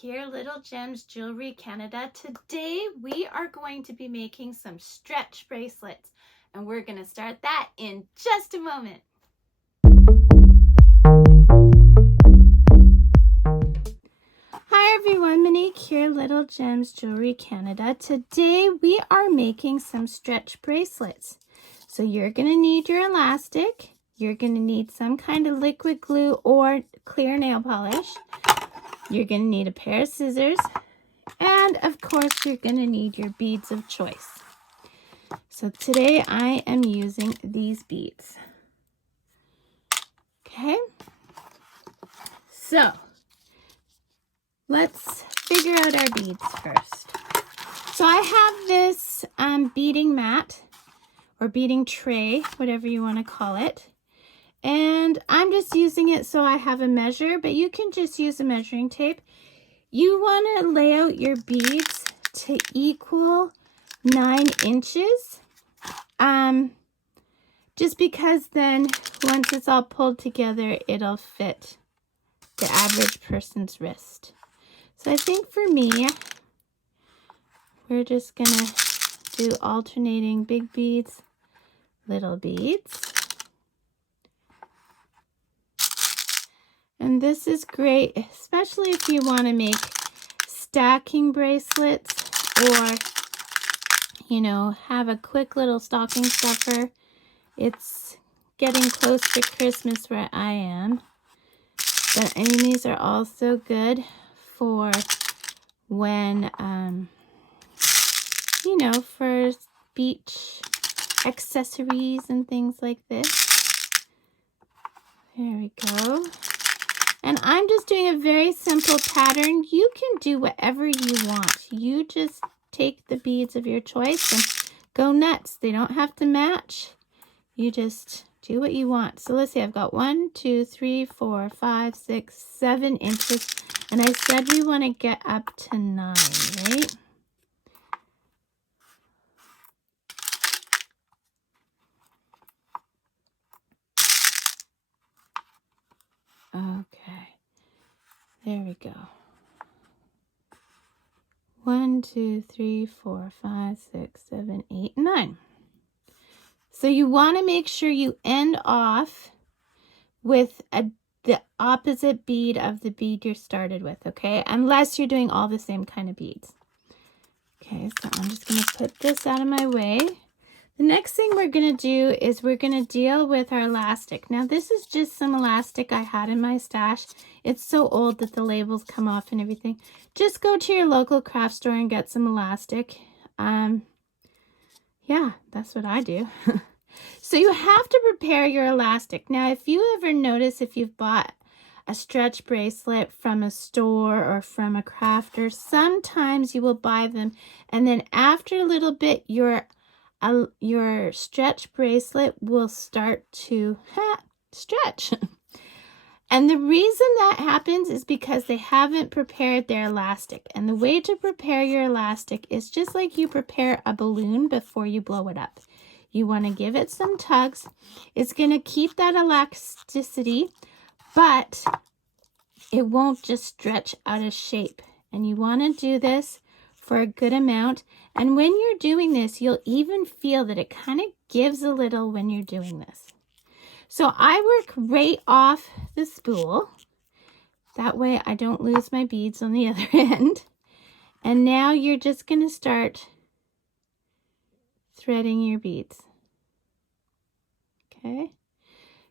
here, Little Gems Jewelry Canada. Today we are going to be making some stretch bracelets, and we're going to start that in just a moment. Hi everyone, Monique here, Little Gems Jewelry Canada. Today we are making some stretch bracelets. So you're going to need your elastic, you're going to need some kind of liquid glue or clear nail polish. You're going to need a pair of scissors, and of course you're going to need your beads of choice. So today I am using these beads. Okay, so let's figure out our beads first. So I have this beading mat or beading tray, whatever you want to call it. And I'm just using it so I have a measure, but you can just use a measuring tape. You want to lay out your beads to equal 9 inches. Just because then once it's all pulled together, it'll fit the average person's wrist. So I think for me, we're just gonna do alternating big beads, little beads. And this is great, especially if you want to make stacking bracelets or, you know, have a quick little stocking stuffer. It's getting close to Christmas where I am. But I mean, these are also good for when, you know, for beach accessories and things like this. There we go. And I'm just doing a very simple pattern. You can do whatever you want. You just take the beads of your choice and go nuts. They don't have to match. You just do what you want. So let's see, I've got 1, 2, 3, 4, 5, 6, 7 inches. And I said we want to get up to 9, right? Okay, there we go. 1, 2, 3, 4, 5, 6, 7, 8, 9. So you want to make sure you end off with the opposite bead of the bead you started with, okay? Unless you're doing all the same kind of beads. Okay, so I'm just going to put this out of my way. The next thing we're going to do is we're going to deal with our elastic. Now this is just some elastic I had in my stash. It's so old that the labels come off and everything. Just go to your local craft store and get some elastic. Yeah, that's what I do. So you have to prepare your elastic. Now if you ever notice, if you've bought a stretch bracelet from a store or from a crafter, sometimes you will buy them and then after a little bit your stretch bracelet will start to stretch. And the reason that happens is because they haven't prepared their elastic. And the way to prepare your elastic is just like you prepare a balloon before you blow it up. You want to give it some tugs. It's going to keep that elasticity, but it won't just stretch out of shape. And you want to do this for a good amount. And when you're doing this, you'll even feel that it kind of gives a little when you're doing this. So I work right off the spool. That way I don't lose my beads on the other end. And now you're just going to start threading your beads. Okay.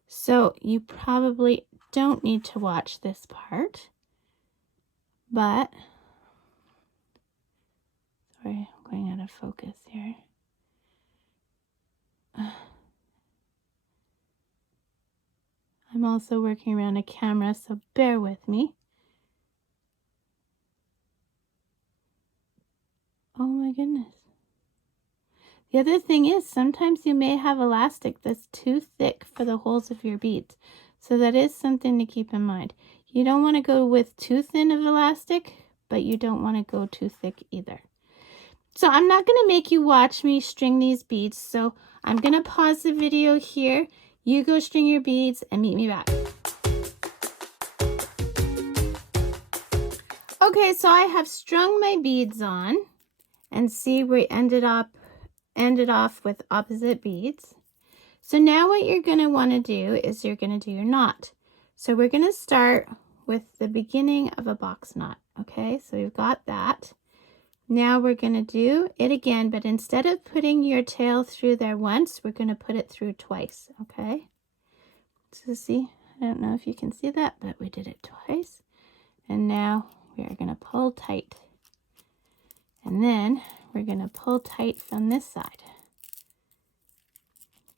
So you probably don't need to watch this part, but sorry, I'm going out of focus here. I'm also working around a camera, so bear with me. Oh my goodness. The other thing is sometimes you may have elastic that's too thick for the holes of your beads. So that is something to keep in mind. You don't want to go with too thin of elastic, but you don't want to go too thick either. So I'm not going to make you watch me string these beads. So I'm going to pause the video here. You go string your beads and meet me back. Okay, so I have strung my beads on, and see, we ended off with opposite beads. So now what you're going to want to do is you're going to do your knot. So we're going to start with the beginning of a box knot. Okay, so we've got that. Now we're going to do it again, but instead of putting your tail through there once, we're going to put it through twice. Okay, so see, I don't know if you can see that, but we did it twice. And now we are going to pull tight. And then we're going to pull tight from this side.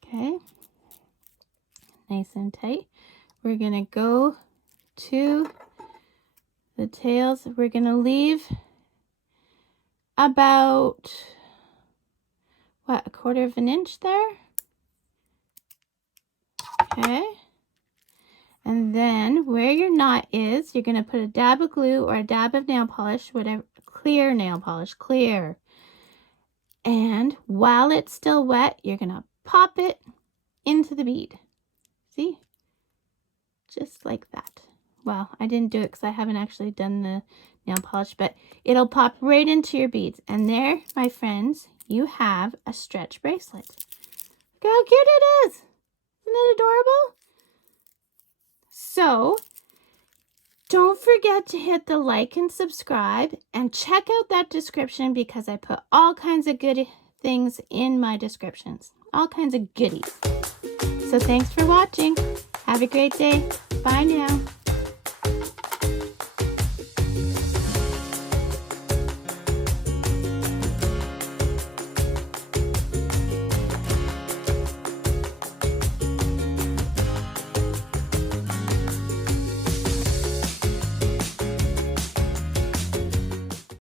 Okay, nice and tight. We're going to go to the tails. We're going to leave about, what, 1/4 of an inch there? Okay. And then where your knot is, you're going to put a dab of glue or a dab of nail polish, whatever, clear nail polish, clear. And while it's still wet, you're going to pop it into the bead. See? Just like that. Well, I didn't do it because I haven't actually done the nail polish, but it'll pop right into your beads. And there, my friends, you have a stretch bracelet. Look how cute it is. Isn't it adorable? So, don't forget to hit the like and subscribe, and check out that description because I put all kinds of good things in my descriptions. All kinds of goodies. So thanks for watching. Have a great day. Bye now.